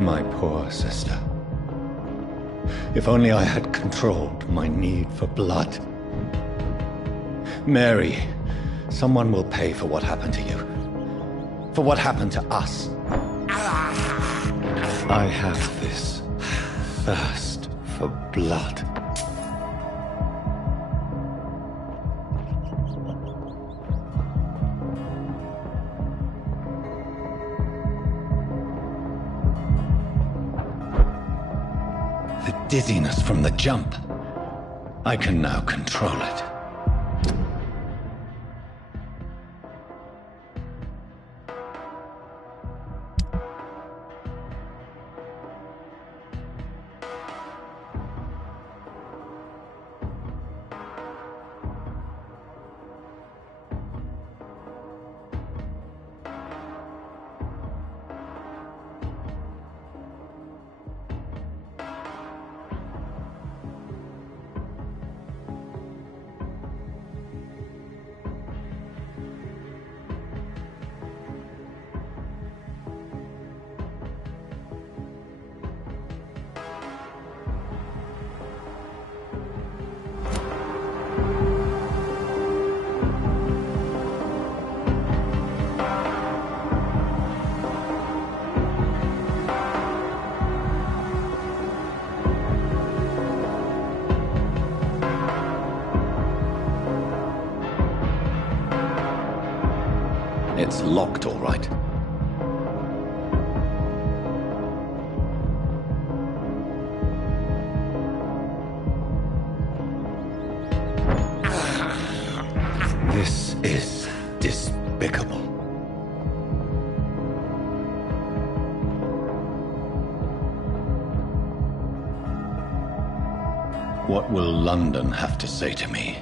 My poor sister. If only I had controlled my need for blood. Mary, someone will pay for what happened to you. For what happened to us. I have this thirst for blood. The dizziness from the jump. I can now control it. It's locked, all right. This is despicable. What will London have to say to me?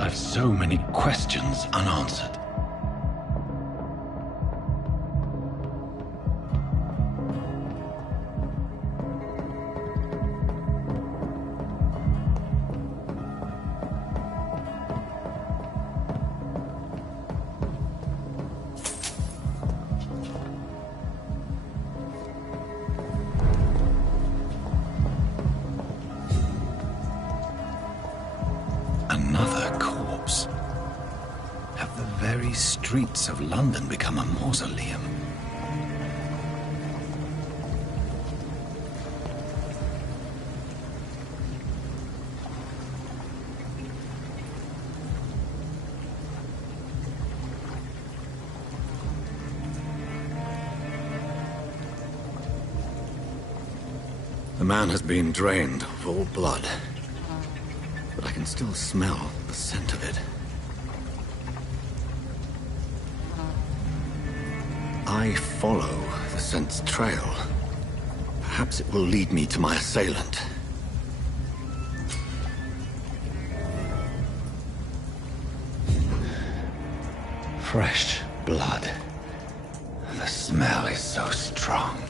I've so many questions unanswered. Another corpse. Have the very streets of London become a mausoleum? The man has been drained of all blood. But I can still smell the scent of it. I follow the scent's trail. Perhaps it will lead me to my assailant. Fresh blood. The smell is so strong.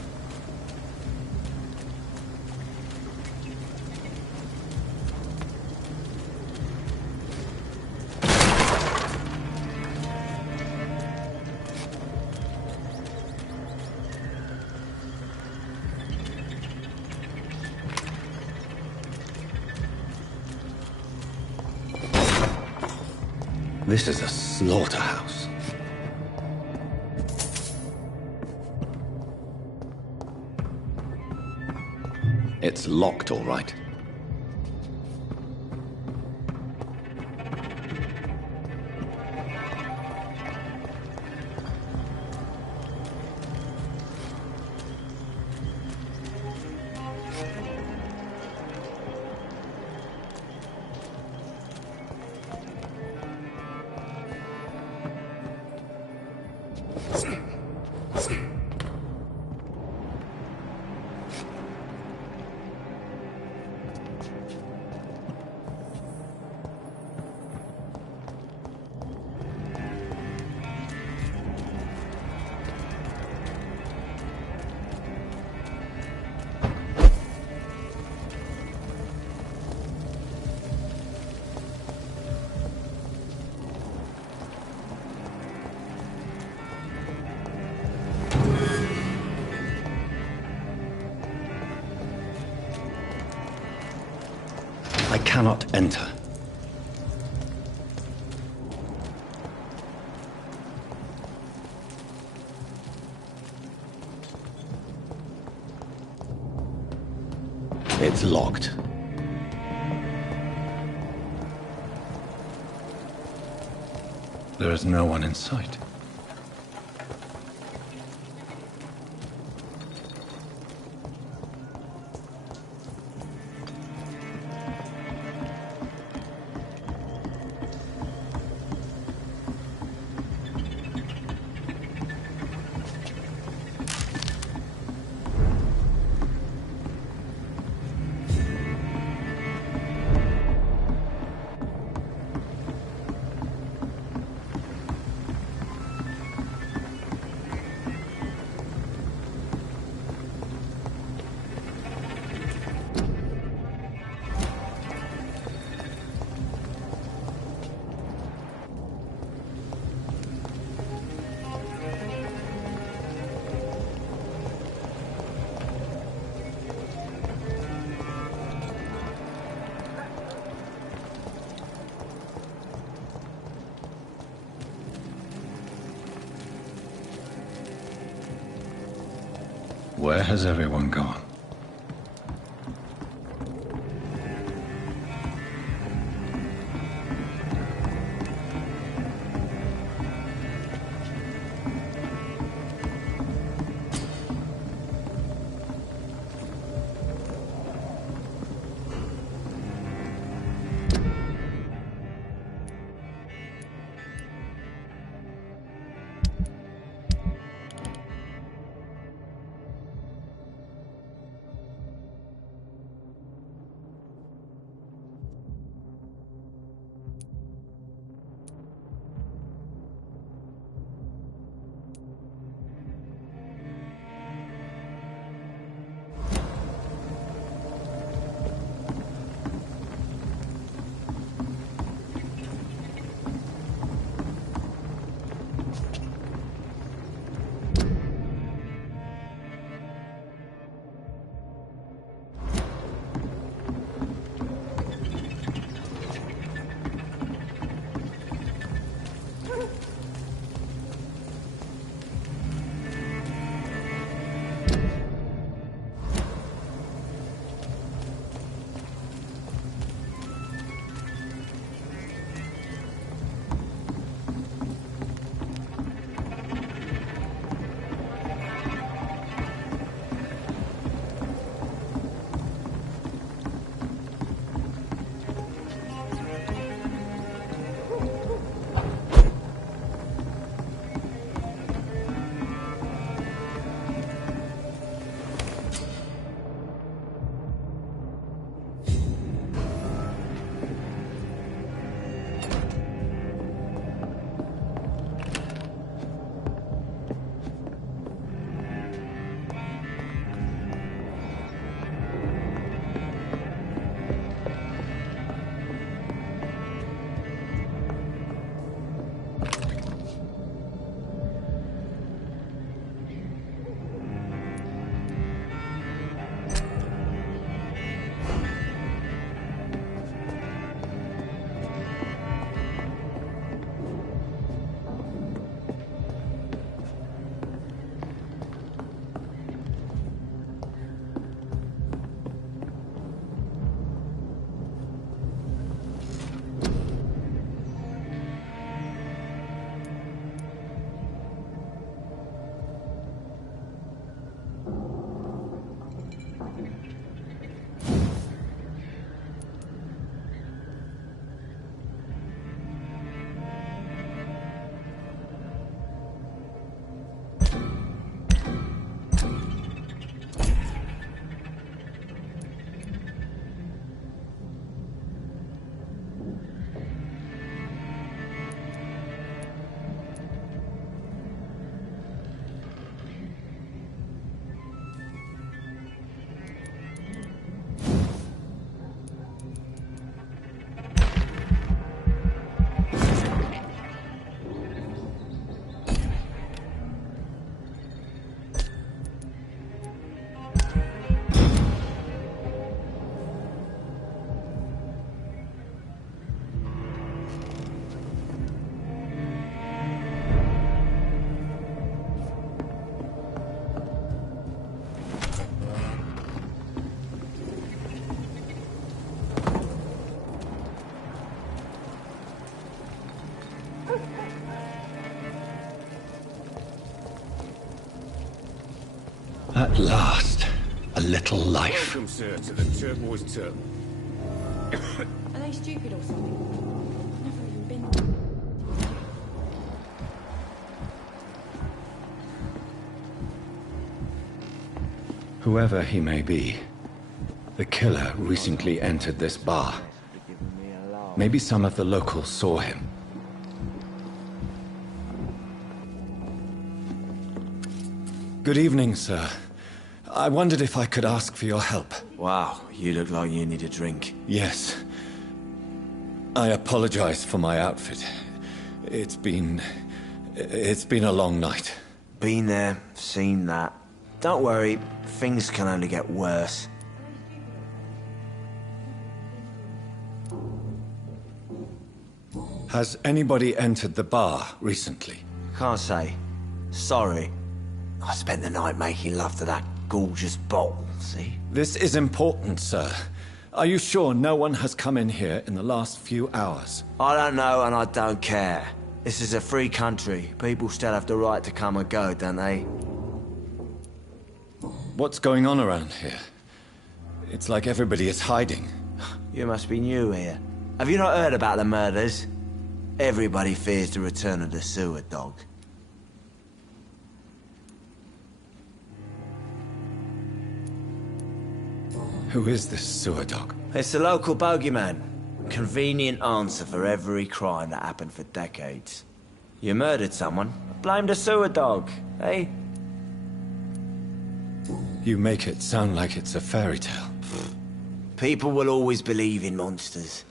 This is a slaughterhouse. It's locked, all right. I cannot enter. It's locked. There is no one in sight. Where has everyone gone? At last, a little life. Welcome, sir, to the Turquoise Turtle. Are they stupid or something? I've never even been. Whoever he may be, the killer recently entered this bar. Maybe some of the locals saw him. Good evening, sir. I wondered if I could ask for your help. Wow, you look like you need a drink. Yes. I apologize for my outfit. It's been a long night. Been there, seen that. Don't worry, things can only get worse. Has anybody entered the bar recently? Can't say. Sorry. I spent the night making love to that gorgeous bottle, see? This is important, sir. Are you sure no one has come in here in the last few hours? I don't know and I don't care. This is a free country. People still have the right to come and go, don't they? What's going on around here? It's like everybody is hiding. You must be new here. Have you not heard about the murders? Everybody fears the return of the sewer dog. Who is this sewer dog? It's the local bogeyman. Convenient answer for every crime that happened for decades. You murdered someone, blame the sewer dog, eh? You make it sound like it's a fairy tale. People will always believe in monsters.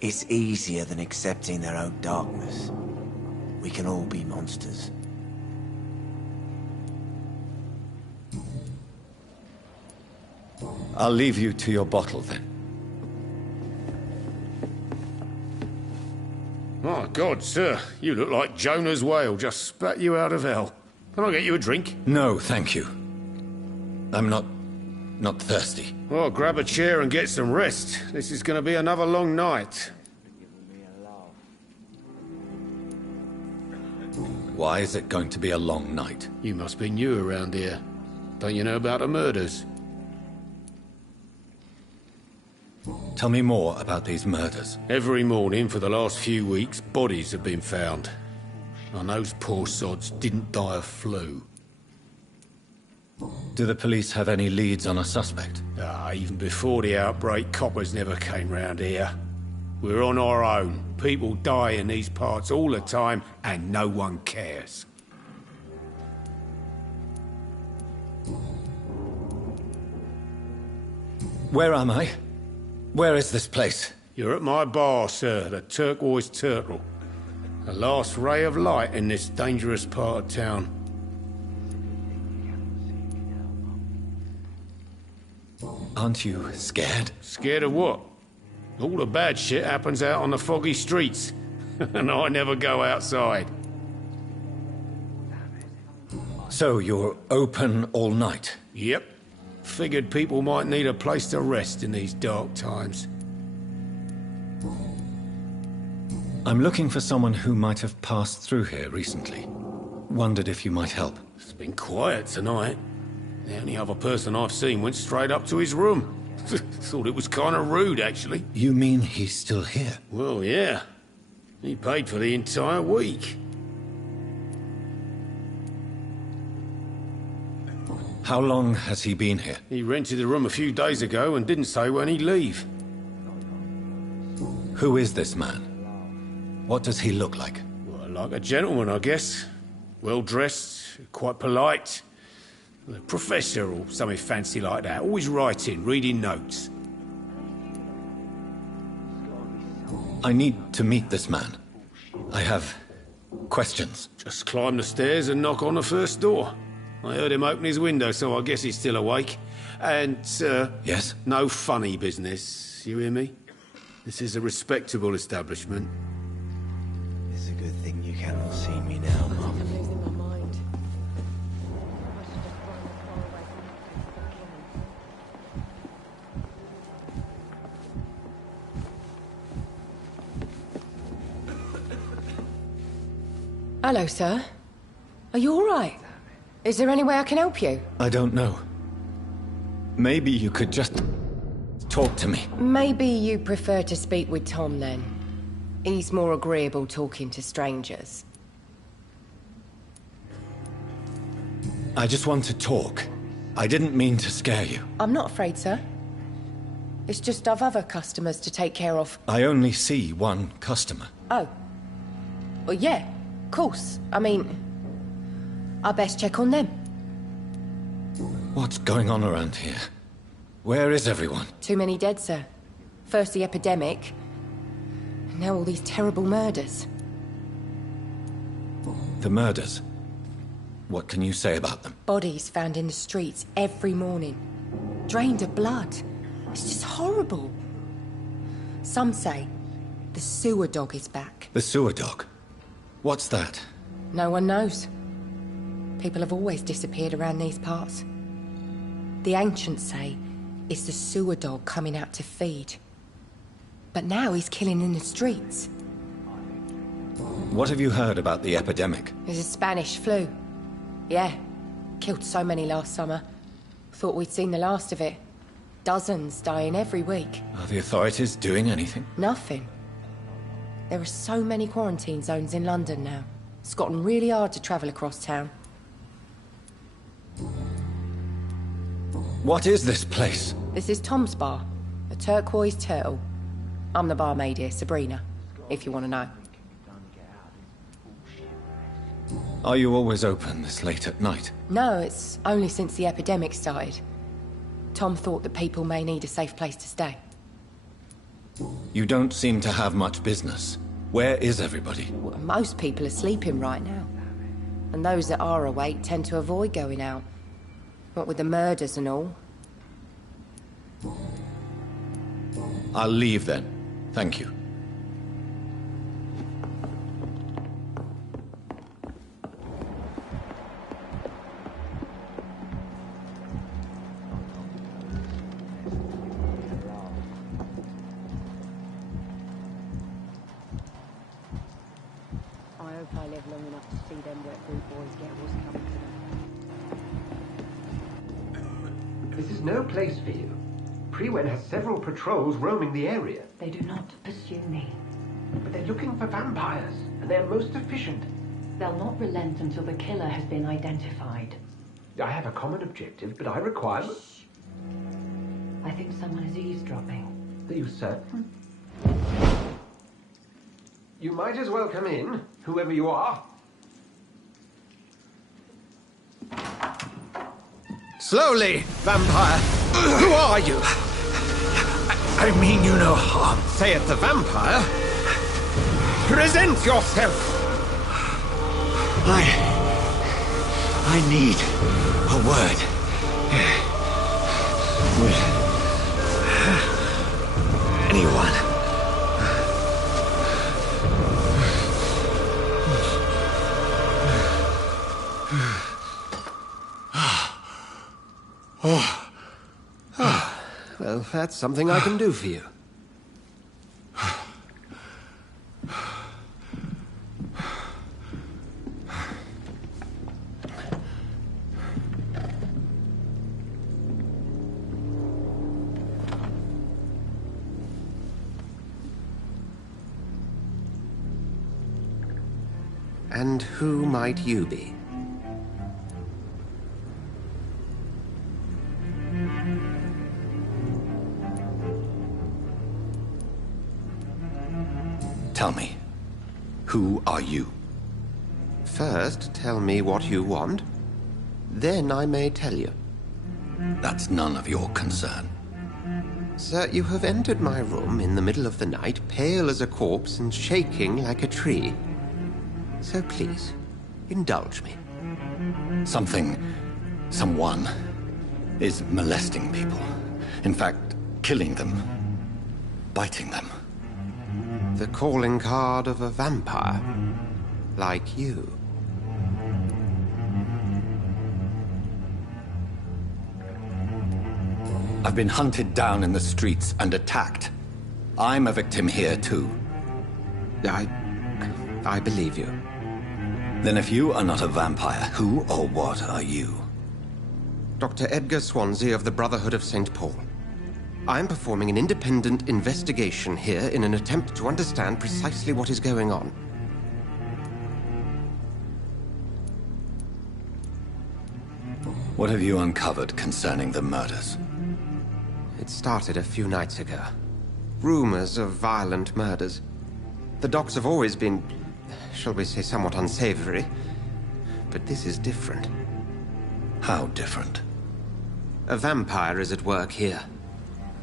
It's easier than accepting their own darkness. We can all be monsters. I'll leave you to your bottle then. My God, sir, you look like Jonah's whale just spat you out of hell. Can I get you a drink? No, thank you. I'm not thirsty. Well, grab a chair and get some rest. This is going to be another long night. Why is it going to be a long night? You must be new around here. Don't you know about the murders? Tell me more about these murders. Every morning for the last few weeks, bodies have been found. And those poor sods didn't die of flu. Do the police have any leads on a suspect? Even before the outbreak, coppers never came round here. We're on our own. People die in these parts all the time, and no one cares. Where am I? Where is this place? You're at my bar, sir, the Turquoise Turtle. The last ray of light in this dangerous part of town. Aren't you scared? Scared of what? All the bad shit happens out on the foggy streets. And I never go outside. So you're open all night? Yep. Figured people might need a place to rest in these dark times. I'm looking for someone who might have passed through here recently. Wondered if you might help. It's been quiet tonight. The only other person I've seen went straight up to his room. Thought it was kind of rude, actually. You mean he's still here? Well, yeah. He paid for the entire week. How long has he been here? He rented the room a few days ago and didn't say when he'd leave. Who is this man? What does he look like? Well, like a gentleman, I guess. Well-dressed, quite polite. A professor or something fancy like that. Always writing, reading notes. I need to meet this man. I have questions. Just climb the stairs and knock on the first door. I heard him open his window, so I guess he's still awake. And, sir... Yes? No funny business, you hear me? This is a respectable establishment. It's a good thing you cannot see me now, Mum. I'm losing my mind. I should just run as far away from that place as I can. Hello, sir. Are you all right? Is there any way I can help you? I don't know. Maybe you could just talk to me. Maybe you prefer to speak with Tom then. He's more agreeable talking to strangers. I just want to talk. I didn't mean to scare you. I'm not afraid, sir. It's just I've other customers to take care of. I only see one customer. Oh. Well, yeah, of course. I mean, I best check on them. What's going on around here? Where is everyone? Too many dead, sir. First the epidemic, and now all these terrible murders. The murders? What can you say about them? Bodies found in the streets every morning. Drained of blood. It's just horrible. Some say the sewer dog is back. The sewer dog? What's that? No one knows. People have always disappeared around these parts. The ancients say it's the sewer dog coming out to feed. But now he's killing in the streets. What have you heard about the epidemic? There's a Spanish flu. Yeah, killed so many last summer. Thought we'd seen the last of it. Dozens dying every week. Are the authorities doing anything? Nothing. There are so many quarantine zones in London now. It's gotten really hard to travel across town. What is this place? This is Tom's bar, the Turquoise Turtle. I'm the barmaid here, Sabrina, if you want to know. Are you always open this late at night? No, it's only since the epidemic started. Tom thought that people may need a safe place to stay. You don't seem to have much business. Where is everybody? Well, most people are sleeping right now. And those that are awake tend to avoid going out. What with the murders and all. I'll leave then. Thank you. I hope I live long enough to see them wet boot boys get what's coming to them. This is no place for you. Prewen has several patrols roaming the area. They do not pursue me. But they're looking for vampires, and they're most efficient. They'll not relent until the killer has been identified. I have a common objective, but I require... I think someone is eavesdropping. Are you certain? You might as well come in, whoever you are. Slowly, vampire. Who are you? I mean you no harm. Say it, the vampire. Present yourself. I need a word. Anyone. Well, that's something I can do for you. And who might you be? Tell me, who are you? First, tell me what you want. Then I may tell you. That's none of your concern. Sir, you have entered my room in the middle of the night, pale as a corpse and shaking like a tree. So please, indulge me. Someone is molesting people. In fact, killing them. Biting them. The calling card of a vampire. Like you. I've been hunted down in the streets and attacked. I'm a victim here too. I believe you. Then if you are not a vampire, who or what are you? Dr. Edgar Swansea of the Brotherhood of St. Paul. I'm performing an independent investigation here in an attempt to understand precisely what is going on. What have you uncovered concerning the murders? It started a few nights ago. Rumors of violent murders. The docks have always been, shall we say, somewhat unsavory. But this is different. How different? A vampire is at work here.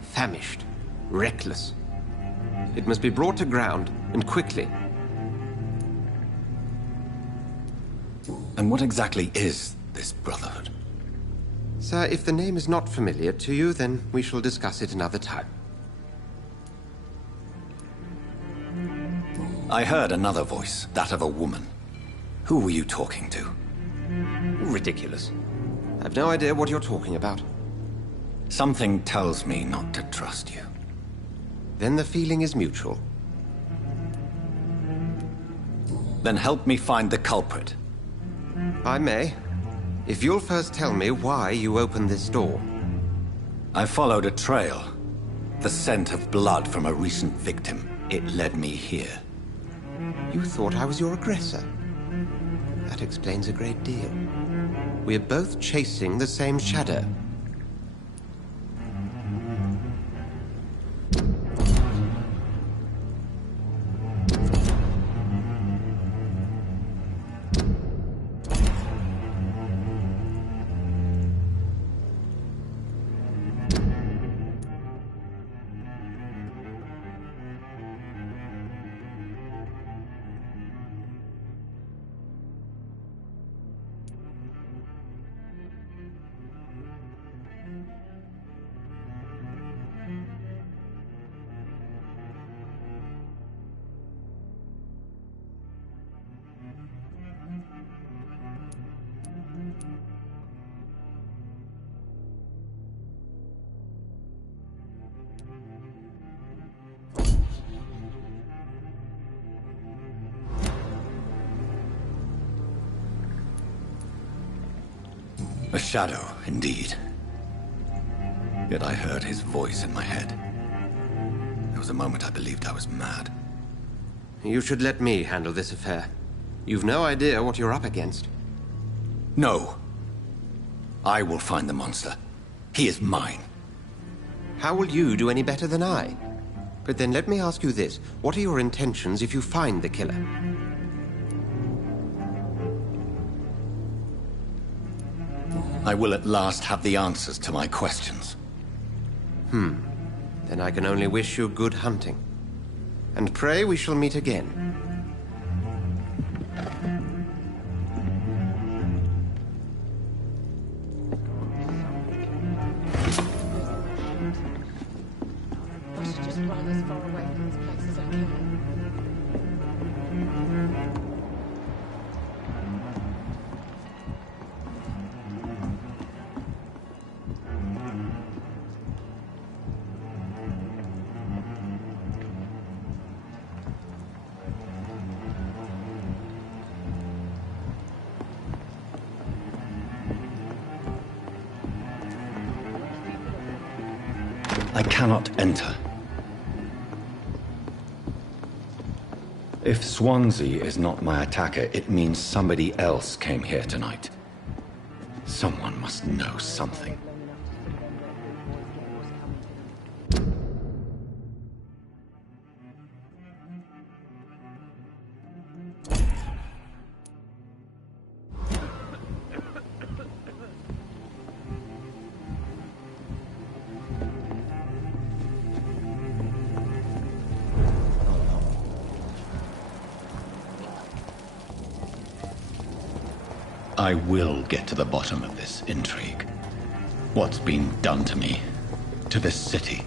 Famished. Reckless. It must be brought to ground, and quickly. And what exactly is this Brotherhood? Sir, if the name is not familiar to you, then we shall discuss it another time. I heard another voice, that of a woman. Who were you talking to? Ridiculous. I've no idea what you're talking about. Something tells me not to trust you. Then the feeling is mutual. Then help me find the culprit. I may. If you'll first tell me why you opened this door. I followed a trail. The scent of blood from a recent victim. It led me here. You thought I was your aggressor. That explains a great deal. We're both chasing the same shadow. A shadow, indeed. Yet I heard his voice in my head. There was a moment I believed I was mad. You should let me handle this affair. You've no idea what you're up against. No. I will find the monster. He is mine. How will you do any better than I? But then let me ask you this. What are your intentions if you find the killer? I will at last have the answers to my questions. Then I can only wish you good hunting. And pray we shall meet again. I should just run as far away from this place as I can. I cannot enter. If Swansea is not my attacker, it means somebody else came here tonight. Someone must know something. I will get to the bottom of this intrigue. What's been done to me, to this city.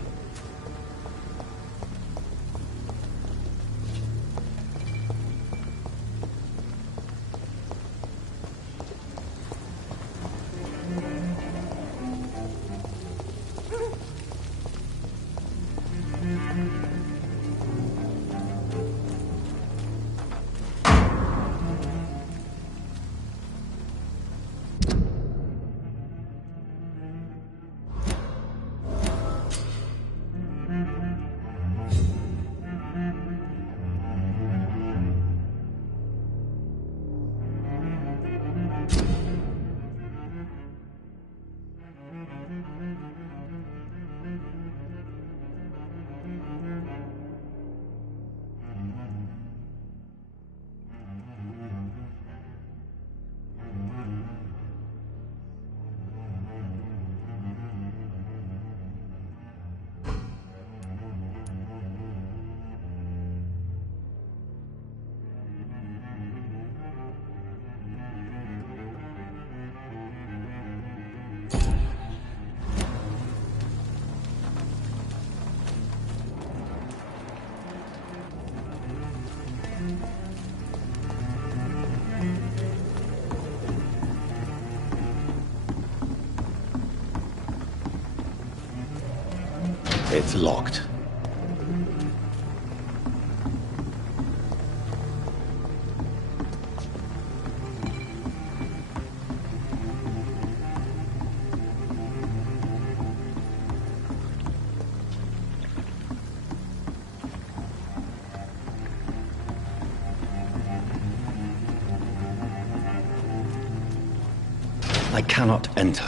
It's locked. I cannot enter.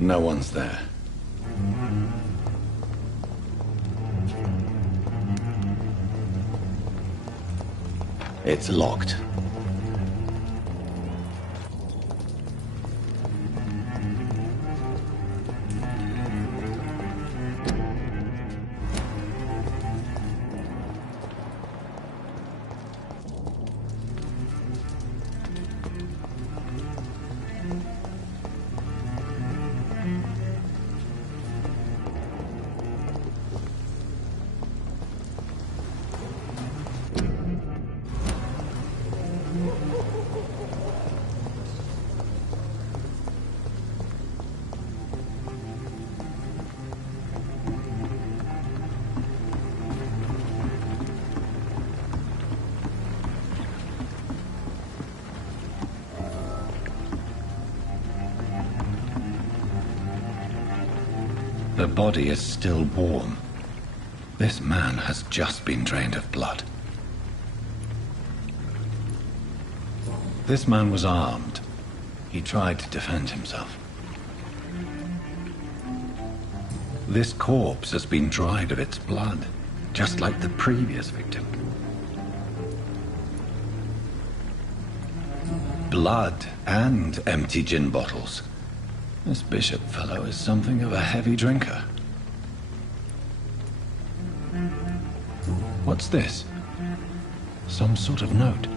No one's there. It's locked. The body is still warm. This man has just been drained of blood. This man was armed. He tried to defend himself. This corpse has been dried of its blood, just like the previous victim. Blood and empty gin bottles. This bishop fellow is something of a heavy drinker. What's this? Some sort of note.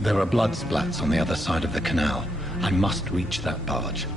There are blood splats on the other side of the canal. I must reach that barge.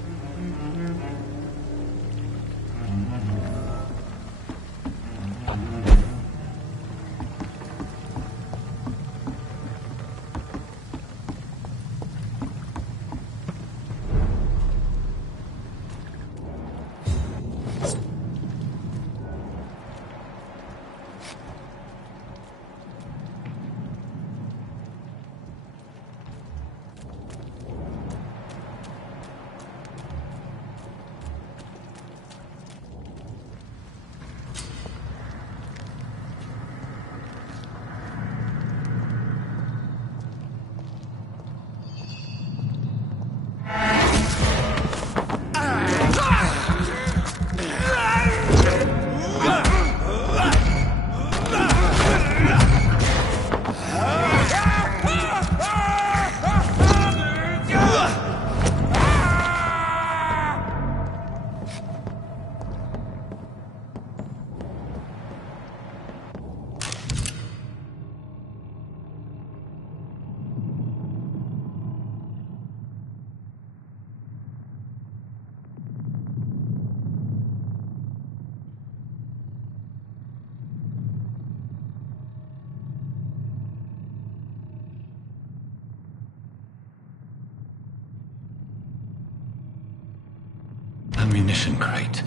Ammunition crate.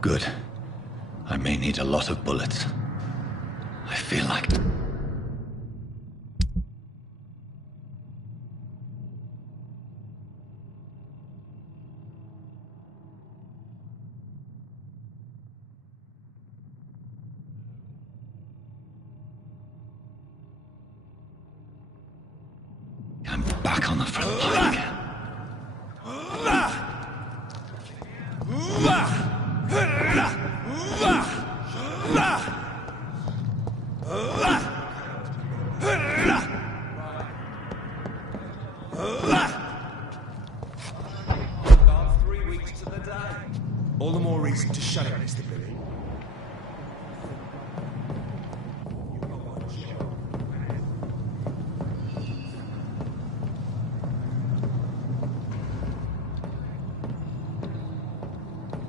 Good. I may need a lot of bullets. I feel like... for lying. About 3 weeks to the day. All the more reason to shut it, Mr. Billy.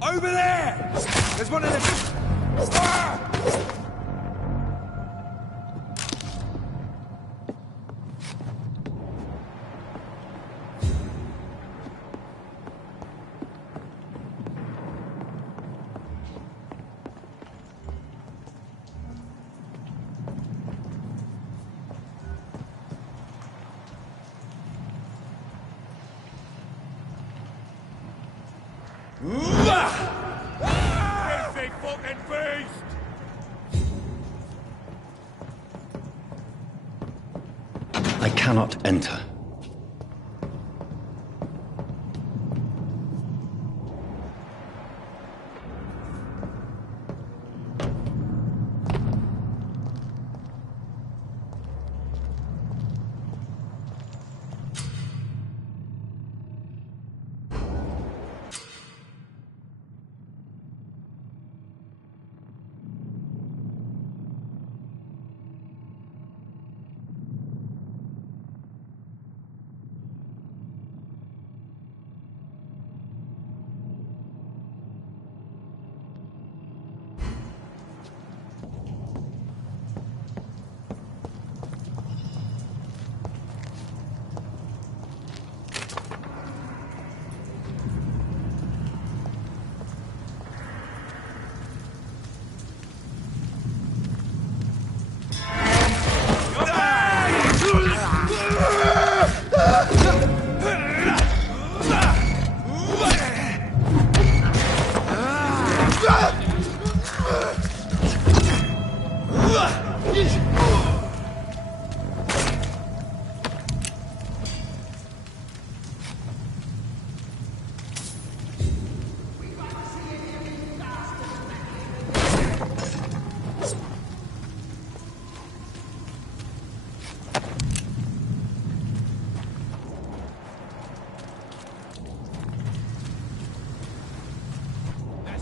Over there! There's one of them. Ah! Big fucking beast! I cannot enter.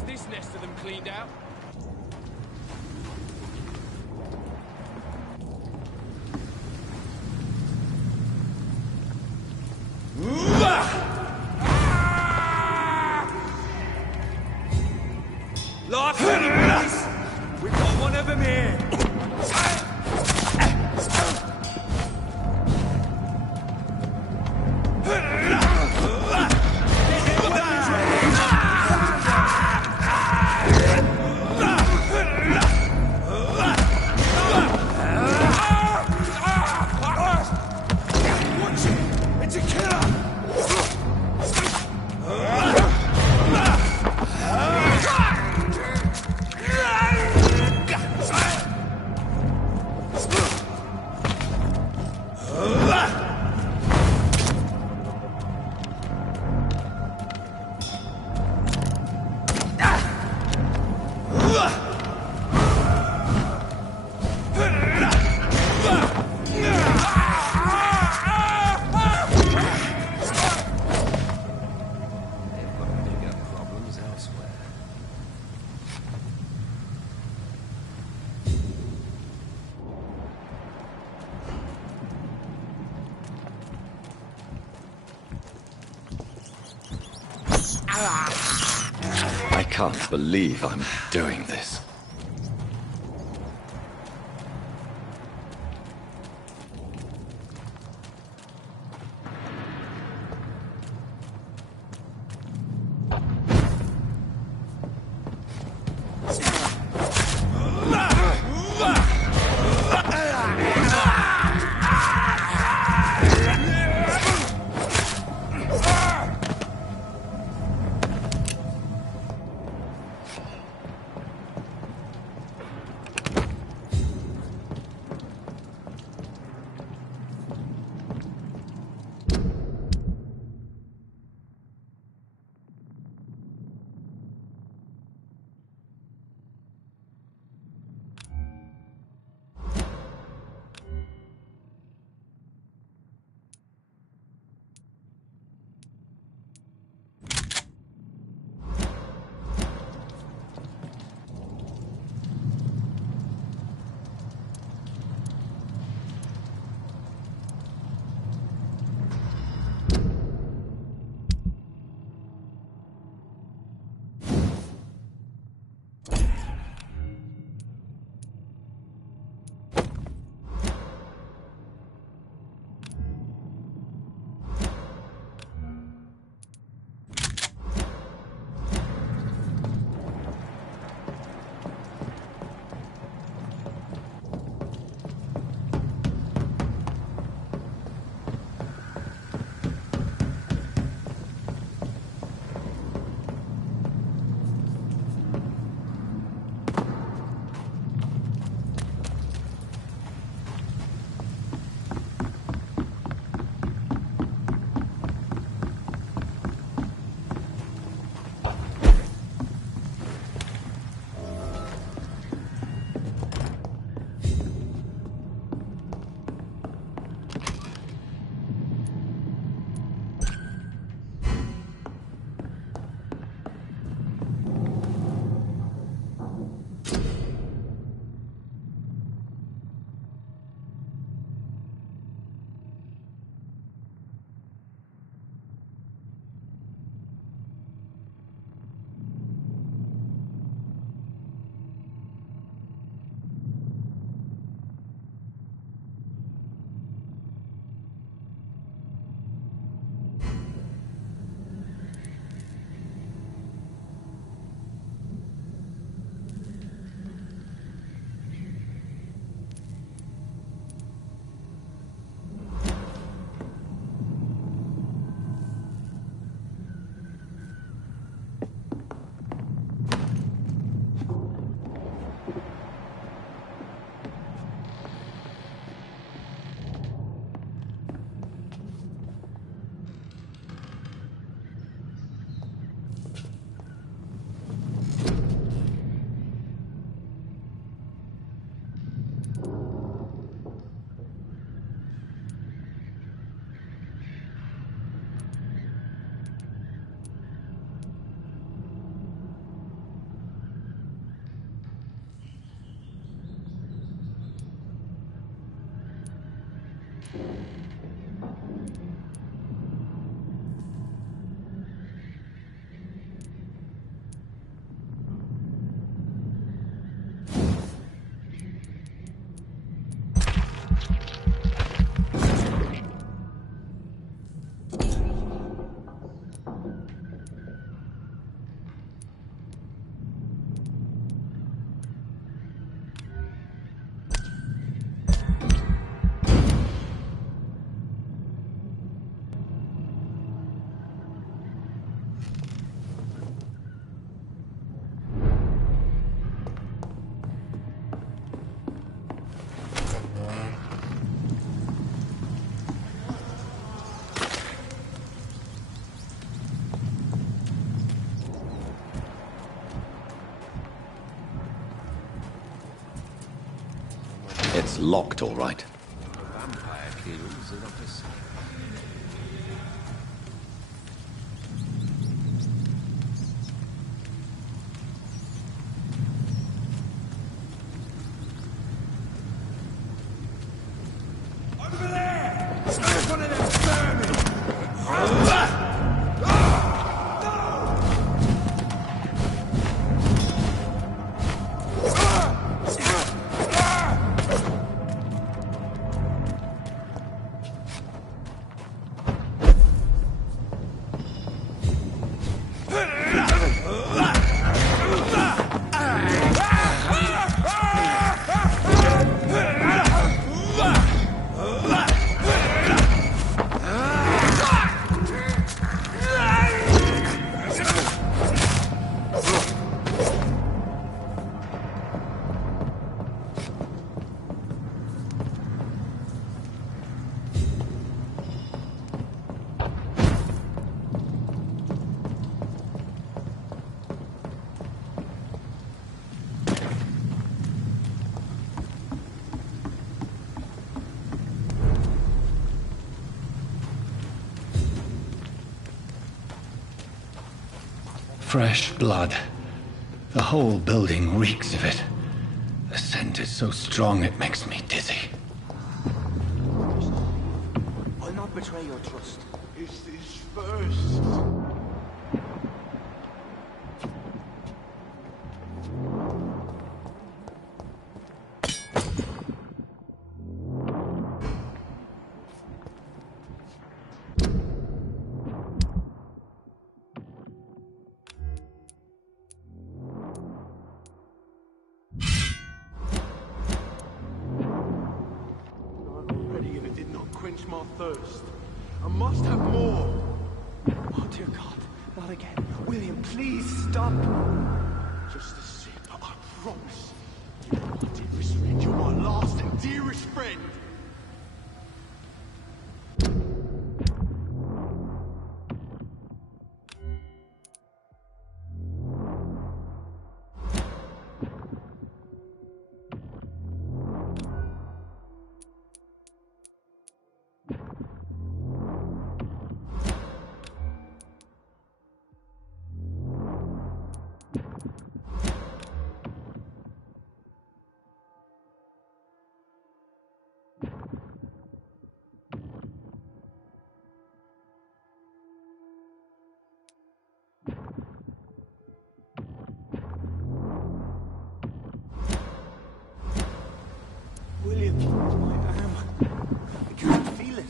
This nest of them cleaned out. Life enemies! We've got one of them here. It's a killer! I can't believe I'm doing this. It's locked, all right. Vampire kills an officer. Over there! Smash one of them vermin! Fresh blood. The whole building reeks of it. The scent is so strong it makes me dizzy. I'll not betray your trust. Is this first? Quench my thirst. I must have more. Oh, dear God, not again. William, please stop. Just a sip, I promise. You're my dearest friend. You're my last and dearest friend. William, I can't feel it.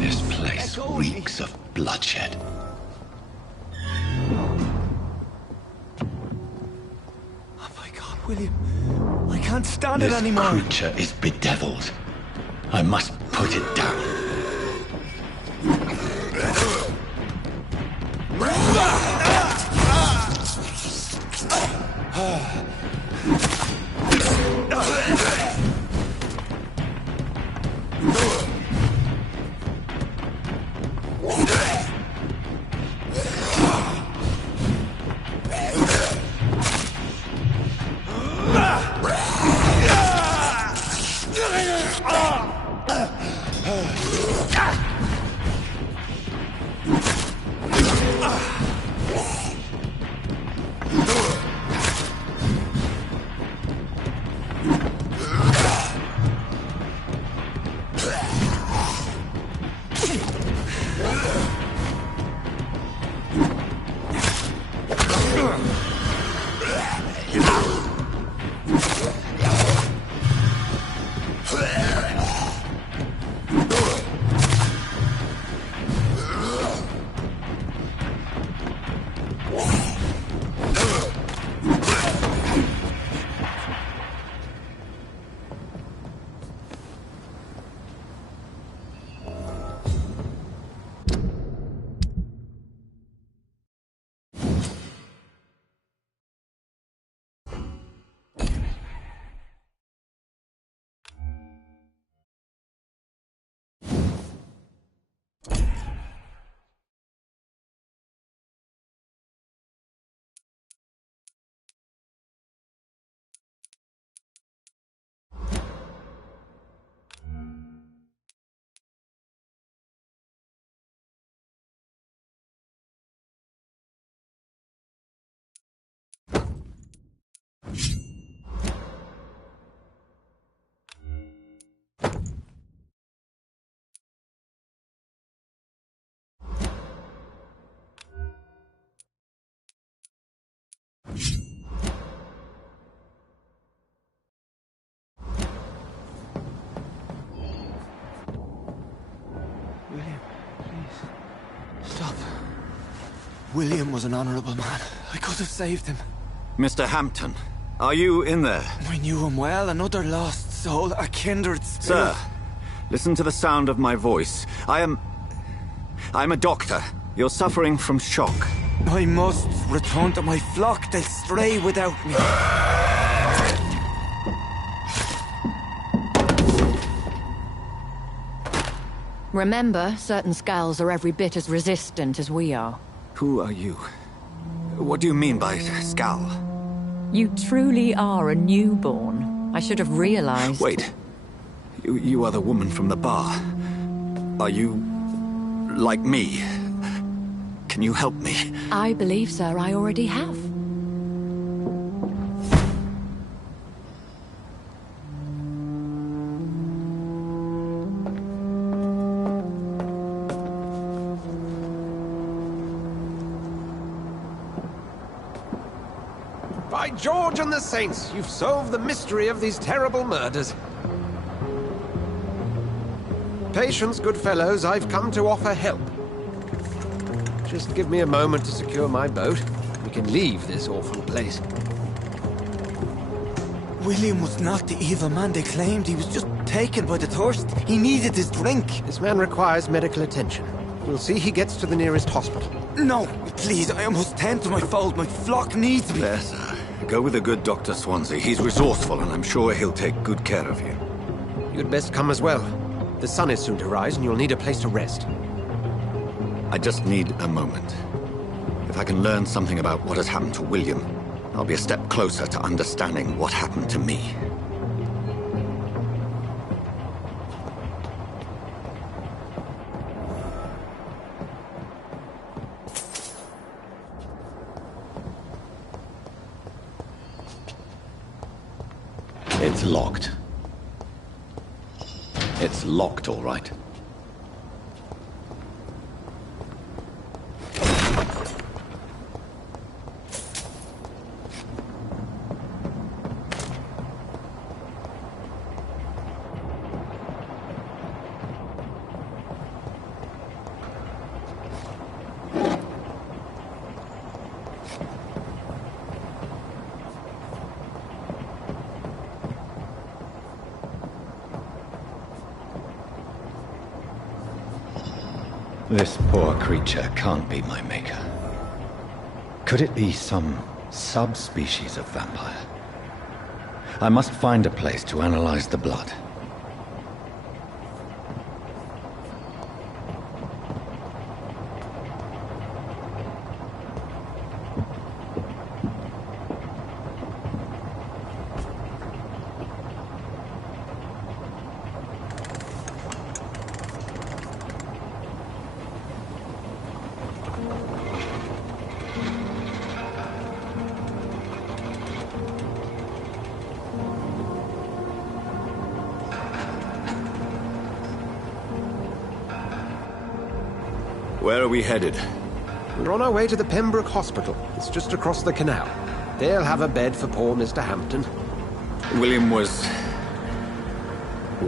This place reeks of bloodshed. Oh my God, William, I can't stand it This anymore. creature is bedeviled. I must put it down. William, please. Stop. William was an honorable man. I could have saved him. Mr. Hampton, are you in there? I knew him well, another lost soul, a kindred spirit. Sir, listen to the sound of my voice. I'm a doctor. You're suffering from shock. I must return to my flock. They'll stray without me. Remember, certain skulls are every bit as resistant as we are. Who are you? What do you mean by Skal? You truly are a newborn. I should have realized. Wait. You are the woman from the bar. Are you... like me? Can you help me? I believe, sir, I already have. By George and the Saints, you've solved the mystery of these terrible murders. Patience, good fellows, I've come to offer help. Just give me a moment to secure my boat. We can leave this awful place. William was not the evil man they claimed. He was just taken by the thirst. He needed his drink. This man requires medical attention. We'll see he gets to the nearest hospital. No, please, I must tend to my fold. My flock needs me. There, sir. Go with the good Dr. Swansea. He's resourceful, and I'm sure he'll take good care of you. You'd best come as well. The sun is soon to rise, and you'll need a place to rest. I just need a moment. If I can learn something about what has happened to William, I'll be a step closer to understanding what happened to me. It's locked. It's locked, all right. This poor creature can't be my maker. Could it be some subspecies of vampire? I must find a place to analyze the blood. Where are we headed? We're on our way to the Pembroke Hospital. It's just across the canal. They'll have a bed for poor Mr. Hampton. William was...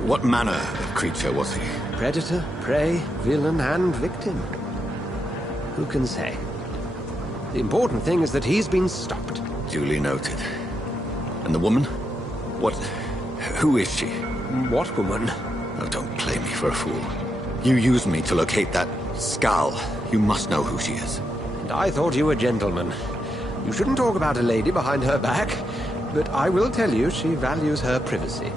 what manner of creature was he? Predator, prey, villain, and victim. Who can say? The important thing is that he's been stopped. Duly noted. And the woman? What... who is she? What woman? Oh, don't play me for a fool. You used me to locate that Skal. You must know who she is. And I thought you a gentleman. You shouldn't talk about a lady behind her back, but I will tell you she values her privacy.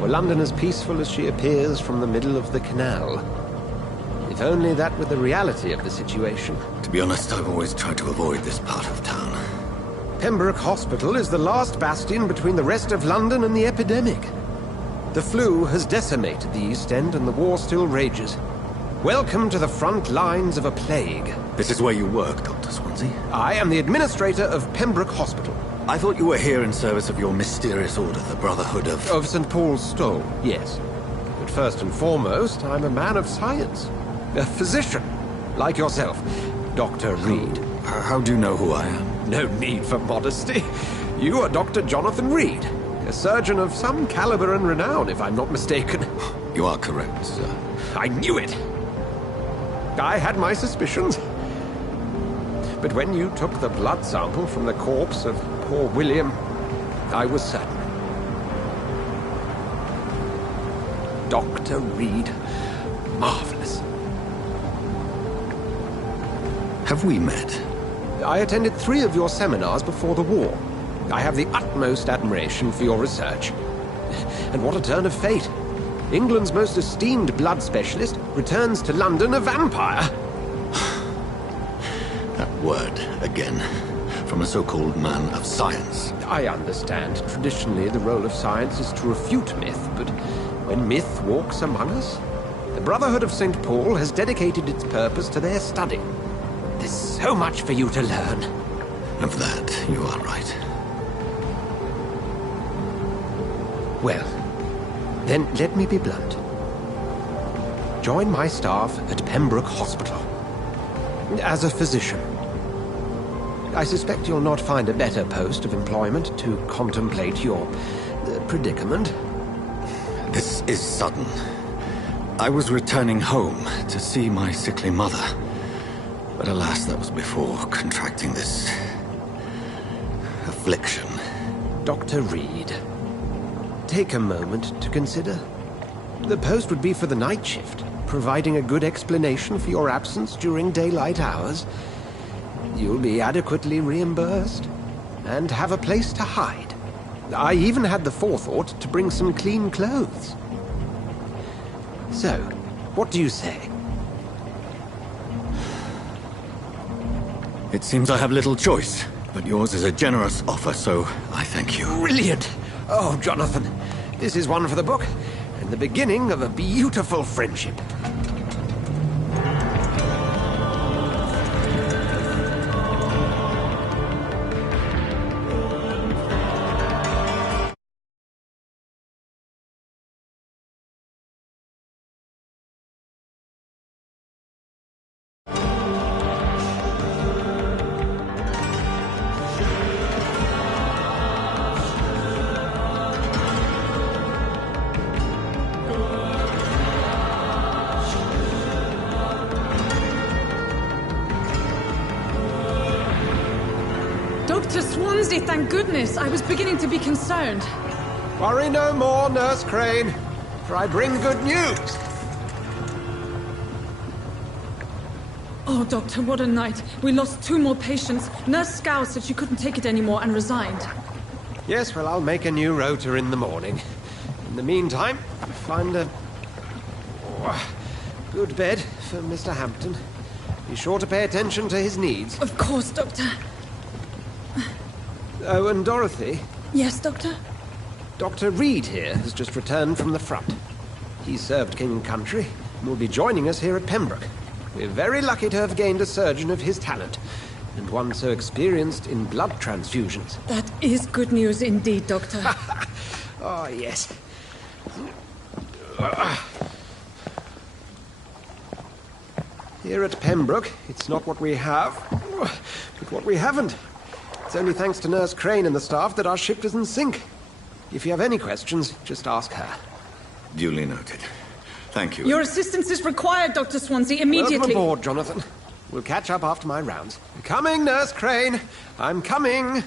Were London as peaceful as she appears from the middle of the canal? If only that were the reality of the situation. To be honest, I've always tried to avoid this part of town. Pembroke Hospital is the last bastion between the rest of London and the epidemic. The flu has decimated the East End and the war still rages. Welcome to the front lines of a plague. This is where you work, Dr. Swansea? I am the administrator of Pembroke Hospital. I thought you were here in service of your mysterious order, the Brotherhood of... Of St. Paul's Stole, yes. But first and foremost, I'm a man of science. A physician, like yourself, Dr. Reed. How do you know who I am? No need for modesty. You are Dr. Jonathan Reed, a surgeon of some caliber and renown, if I'm not mistaken. You are correct, sir. I knew it! I had my suspicions. But when you took the blood sample from the corpse of poor William, I was certain. Dr. Reed. Marvelous. Have we met? I attended 3 of your seminars before the war. I have the utmost admiration for your research. And what a turn of fate. England's most esteemed blood specialist returns to London a vampire. That word, again. From a so-called man of science. I understand. Traditionally, the role of science is to refute myth, but when myth walks among us, the Brotherhood of St. Paul has dedicated its purpose to their study. There's so much for you to learn. Of that, you are right. Well, then let me be blunt. Join my staff at Pembroke Hospital. As a physician. I suspect you'll not find a better post of employment to contemplate your predicament. This is sudden. I was returning home to see my sickly mother. But alas, that was before contracting this... affliction. Dr. Reed, take a moment to consider. The post would be for the night shift, providing a good explanation for your absence during daylight hours. You'll be adequately reimbursed, and have a place to hide. I even had the forethought to bring some clean clothes. So, what do you say? It seems I have little choice, but yours is a generous offer, so I thank you. Brilliant! Oh, Jonathan, this is one for the book, and the beginning of a beautiful friendship. Dr. Swansea, thank goodness. I was beginning to be concerned. Worry no more, Nurse Crane, for I bring good news. Oh, Doctor, what a night. We lost 2 more patients. Nurse Scow said she couldn't take it anymore and resigned. Yes, well, I'll make a new rota in the morning. In the meantime, find a good bed for Mr. Hampton. Be sure to pay attention to his needs. Of course, Doctor. Oh, and Dorothy? Yes, Doctor? Dr. Reed here has just returned from the front. He served King and Country and will be joining us here at Pembroke. We're very lucky to have gained a surgeon of his talent, and one so experienced in blood transfusions. That is good news indeed, Doctor. Oh, yes. Here at Pembroke, it's not what we have, but what we haven't. It's only thanks to Nurse Crane and the staff that our ship doesn't sink. If you have any questions, just ask her. Duly noted. Thank you. Your assistance is required, Dr. Swansea, immediately. Welcome aboard, Jonathan. We'll catch up after my rounds. I'm coming, Nurse Crane. I'm coming.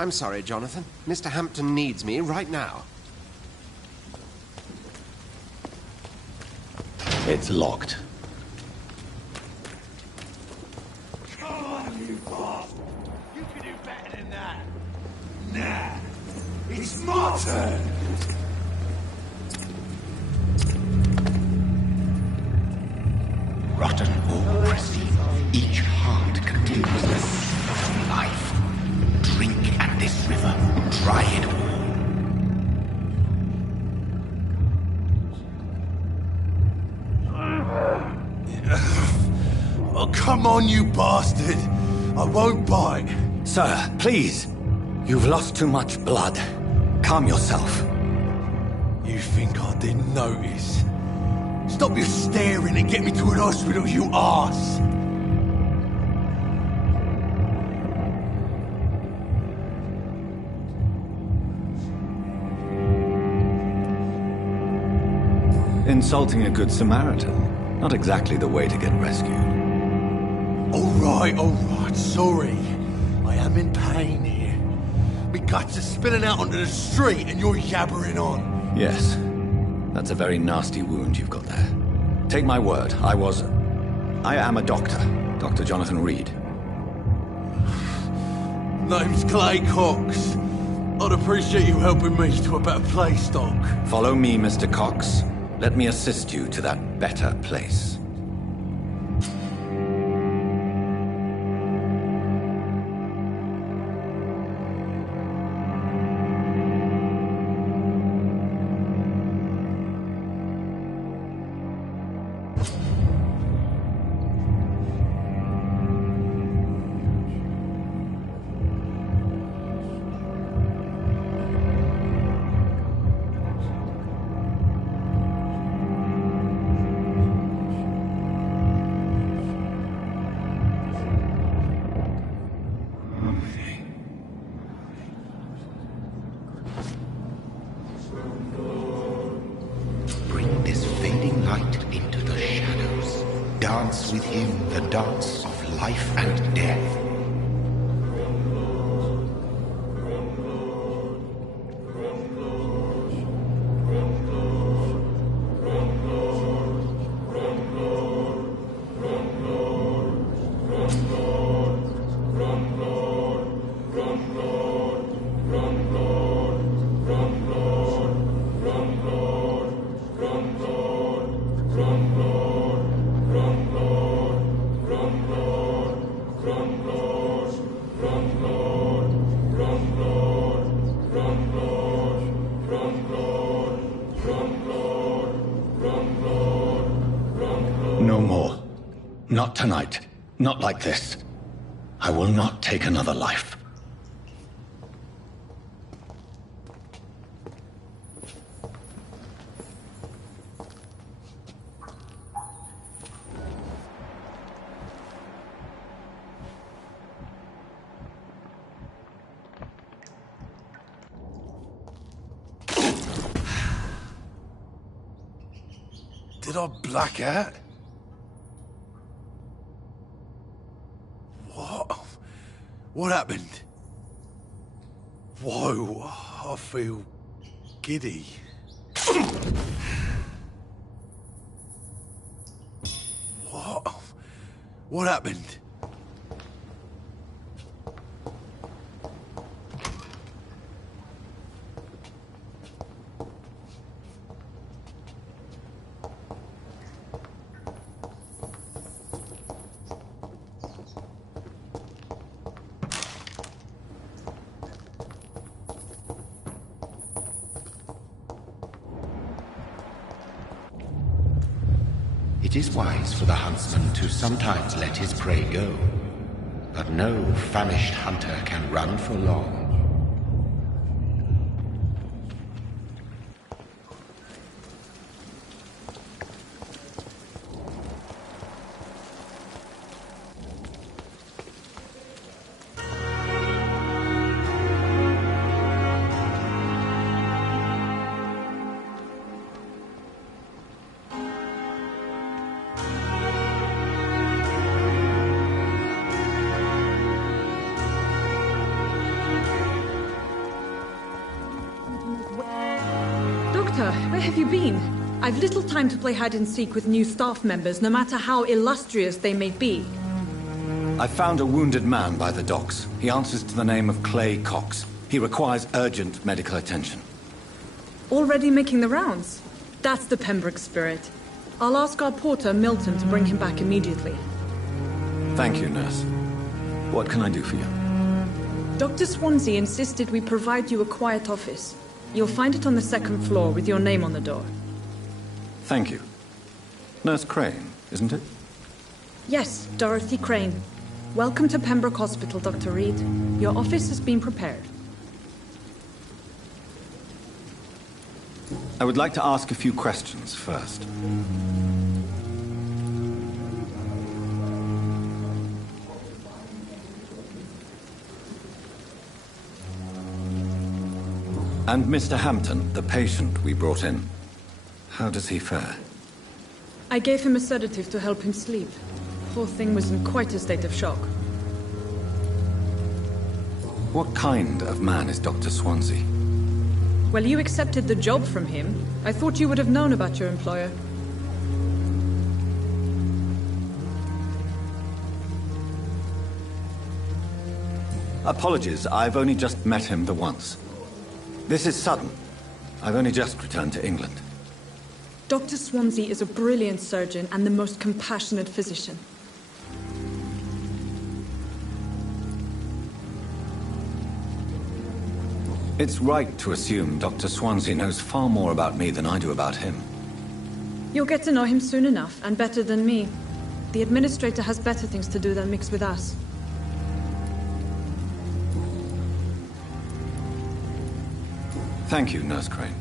I'm sorry, Jonathan. Mr. Hampton needs me right now. It's locked. Come on, you bastard! You can do better than that. Nah, it's my turn. Rotten or pristine, each heart contains the seed of life. Drink at this river, try it all. Oh, come on, you bastard! I won't bite. Sir, please. You've lost too much blood. Calm yourself. You think I didn't notice? Stop your staring and get me to an hospital, you arse! Insulting a good Samaritan. Not exactly the way to get rescued. Alright, sorry. I am in pain here. My guts are spilling out onto the street and you're yabbering on. Yes. That's a very nasty wound you've got there. Take my word, I am a doctor. Dr. Jonathan Reed. Name's Clay Cox. I'd appreciate you helping me to a better place, Doc. Follow me, Mr. Cox. Let me assist you to that better place. Bring this fading light into the shadows. Dance with him the dance of life and death. No more. Not tonight. Not like this. I will not take another life. Did I black out? What happened? Whoa, I feel giddy. What happened? It is wise for the huntsman to sometimes let his prey go, but no famished hunter can run for long. have you been? I've little time to play hide and seek with new staff members, no matter how illustrious they may be. I found a wounded man by the docks. He answers to the name of Clay Cox. He requires urgent medical attention. Already making the rounds? That's the Pembroke spirit. I'll ask our porter, Milton, to bring him back immediately. Thank you, nurse. What can I do for you? Dr. Swansea insisted we provide you a quiet office. You'll find it on the second floor with your name on the door. Thank you. Nurse Crane, isn't it? Yes, Dorothy Crane. Welcome to Pembroke Hospital, Dr. Reed. Your office has been prepared. I would like to ask a few questions first. And Mr. Hampton, the patient we brought in. How does he fare? I gave him a sedative to help him sleep. Poor thing was in quite a state of shock. What kind of man is Dr. Swansea? Well, you accepted the job from him. I thought you would have known about your employer. Apologies, I've only just met him the once. This is sudden. I've only just returned to England. Dr. Swansea is a brilliant surgeon and the most compassionate physician. It's right to assume Dr. Swansea knows far more about me than I do about him. You'll get to know him soon enough, and better than me. The administrator has better things to do than mix with us. Thank you, Nurse Crane.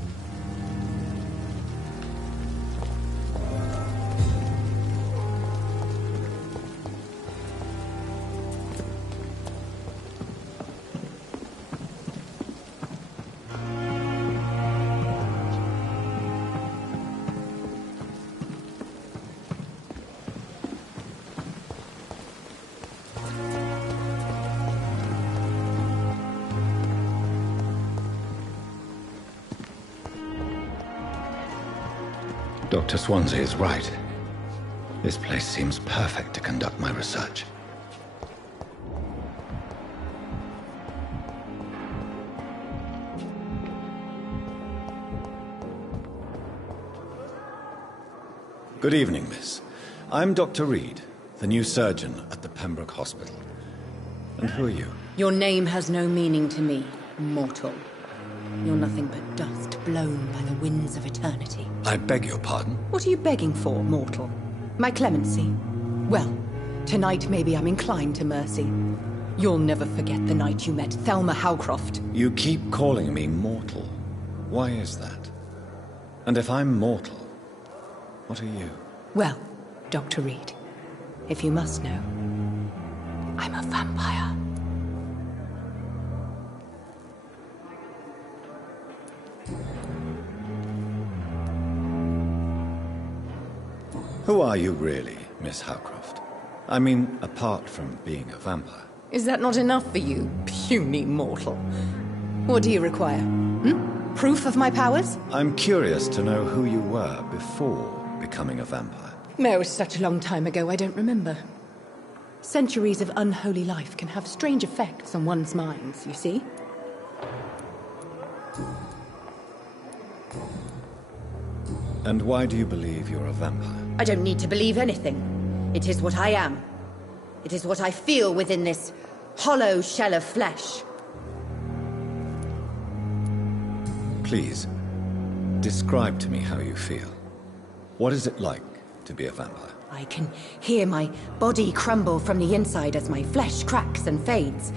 Dr. Swansea is right. This place seems perfect to conduct my research. Good evening, miss. I'm Dr. Reed, the new surgeon at the Pembroke Hospital. And who are you? Your name has no meaning to me, mortal. You're nothing but dust blown by the winds of eternity. I beg your pardon? What are you begging for, mortal? My clemency? Well, tonight maybe I'm inclined to mercy. You'll never forget the night you met Thelma Howcroft. You keep calling me mortal. Why is that? And if I'm mortal, what are you? Well, Dr. Reed, if you must know, I'm a vampire. Who are you really, Miss Howcroft? I mean, apart from being a vampire. Is that not enough for you, puny mortal? What do you require? Proof of my powers? I'm curious to know who you were before becoming a vampire. It was such a long time ago, I don't remember. Centuries of unholy life can have strange effects on one's minds, you see? And why do you believe you're a vampire? I don't need to believe anything. It is what I am. It is what I feel within this hollow shell of flesh. Please, describe to me how you feel. What is it like to be a vampire? I can hear my body crumble from the inside as my flesh cracks and fades.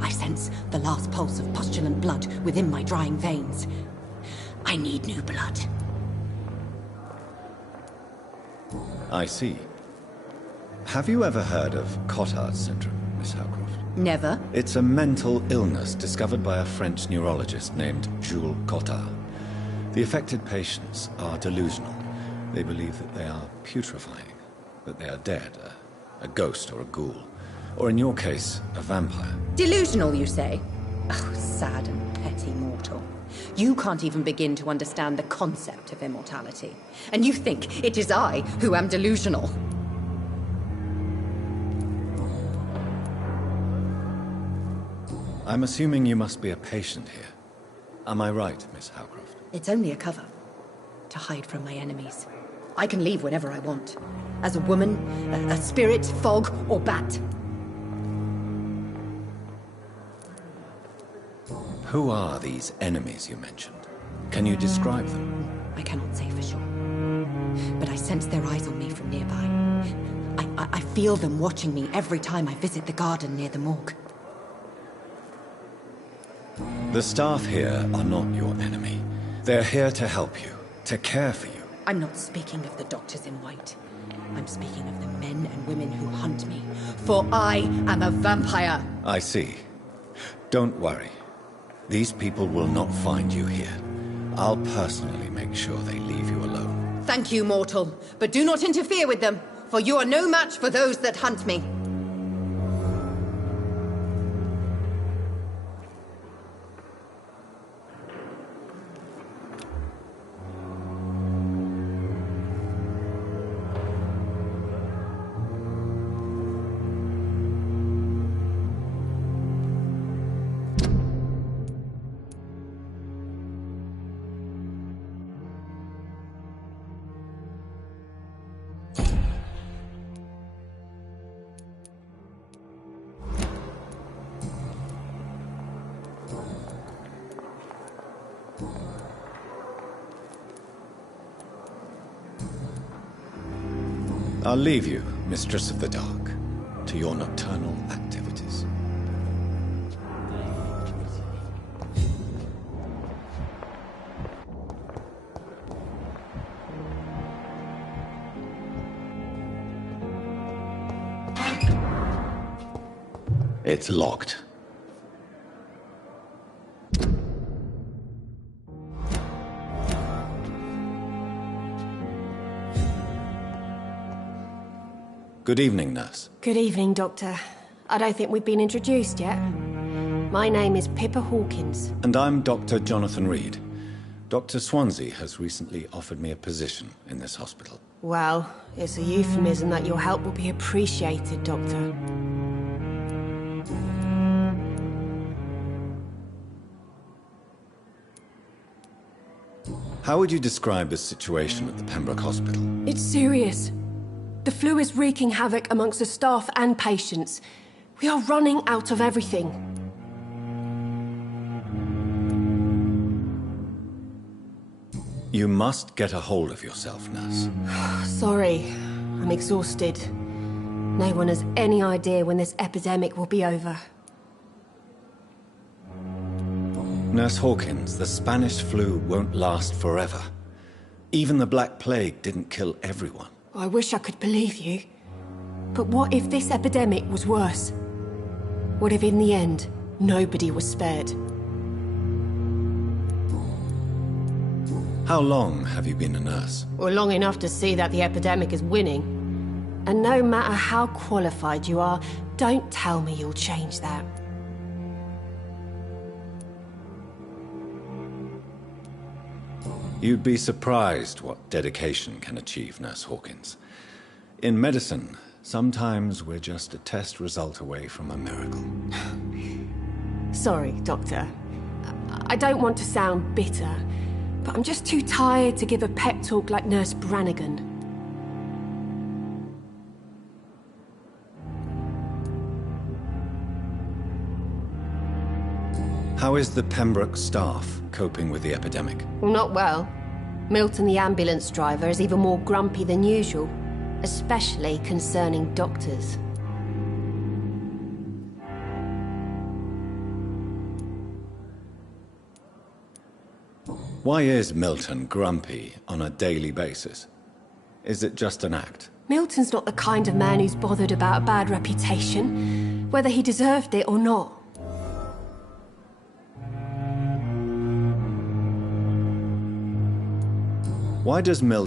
I sense the last pulse of postulant blood within my drying veins. I need new blood. I see. Have you ever heard of Cotard's syndrome, Miss Howcroft? Never. It's a mental illness discovered by a French neurologist named Jules Cotard. The affected patients are delusional. They believe that they are putrefying, that they are dead, a ghost or a ghoul. Or in your case, a vampire. Delusional, you say? Oh, sad and petty mortal. You can't even begin to understand the concept of immortality. And you think it is I who am delusional. I'm assuming you must be a patient here. Am I right, Miss Howcroft? It's only a cover. To hide from my enemies. I can leave whenever I want. As a woman, a spirit, fog, or bat. Who are these enemies you mentioned? Can you describe them? I cannot say for sure. But I sense their eyes on me from nearby. I feel them watching me every time I visit the garden near the morgue. The staff here are not your enemy. They're here to help you, to care for you. I'm not speaking of the doctors in white. I'm speaking of the men and women who hunt me. For I am a vampire. I see. Don't worry. These people will not find you here. I'll personally make sure they leave you alone. Thank you, mortal. But do not interfere with them, for you are no match for those that hunt me. I'll leave you, Mistress of the Dark, to your nocturnal activities. It's locked. Good evening, nurse. Good evening, Doctor. I don't think we've been introduced yet. My name is Pippa Hawkins. And I'm Dr. Jonathan Reed. Dr. Swansea has recently offered me a position in this hospital. Well, it's a euphemism that your help will be appreciated, Doctor. How would you describe the situation at the Pembroke Hospital? It's serious. The flu is wreaking havoc amongst the staff and patients. We are running out of everything. You must get a hold of yourself, nurse. Sorry, I'm exhausted. No one has any idea when this epidemic will be over. Nurse Hawkins, the Spanish flu won't last forever. Even the Black Plague didn't kill everyone. I wish I could believe you. But what if this epidemic was worse? What if in the end, nobody was spared? How long have you been a nurse? Well, long enough to see that the epidemic is winning. And no matter how qualified you are, don't tell me you'll change that. You'd be surprised what dedication can achieve, Nurse Hawkins. In medicine, sometimes we're just a test result away from a miracle. Sorry, Doctor. I don't want to sound bitter, but I'm just too tired to give a pep talk like Nurse Brannigan. How is the Pembroke staff coping with the epidemic? Well, not well. Milton, the ambulance driver, is even more grumpy than usual, especially concerning doctors. Why is Milton grumpy on a daily basis? Is it just an act? Milton's not the kind of man who's bothered about a bad reputation, whether he deserved it or not. Why does Milton